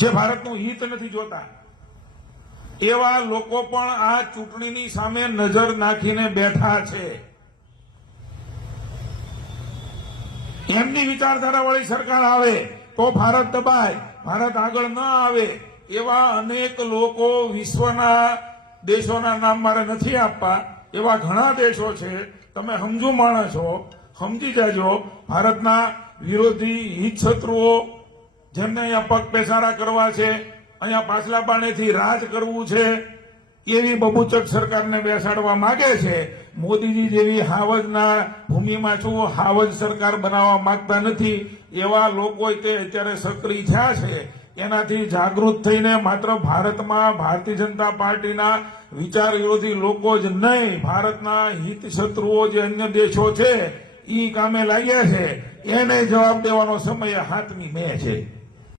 જે ભારતનું હિત નથી જોતા એવા લોકો પણ આ ચૂંટણીની સામે નજર નાખીને બેઠા છે. એમની વિચારધારા વાળી સરકાર આવે તો ભારત દબાય, ભારત આગળ ન આવે એવા અનેક લોકો વિશ્વના દેશોના નામ મારે નથી આપવા, એવા ઘણા દેશો છે. તમે સમજુ માણસ છો, સમજી જાજો. ભારતના વિરોધી હિત શત્રુઓ જેમને અહીંયા પગ પેસારા કરવા છે, અહીંયા પાછલા બાણેથી રાજ કરવું છે, એવી બબુચક સરકારને બેસાડવા માંગે છે. મોદીજી જેવી હાવજના ભૂમિમાં છું હાવજ સરકાર બનાવવા માંગતા નથી. એવા લોકો તે અત્યારે સક્રિય થયા છે. એનાથી જાગૃત થઈને માત્ર ભારતમાં ભારતીય જનતા પાર્ટીના વિચાર વિરોધી લોકો જ નહીં, ભારતના હિત શત્રુઓ જે અન્ય દેશો છે એ કામે લાગ્યા છે. એને જવાબ દેવાનો સમય 7મી મે છે.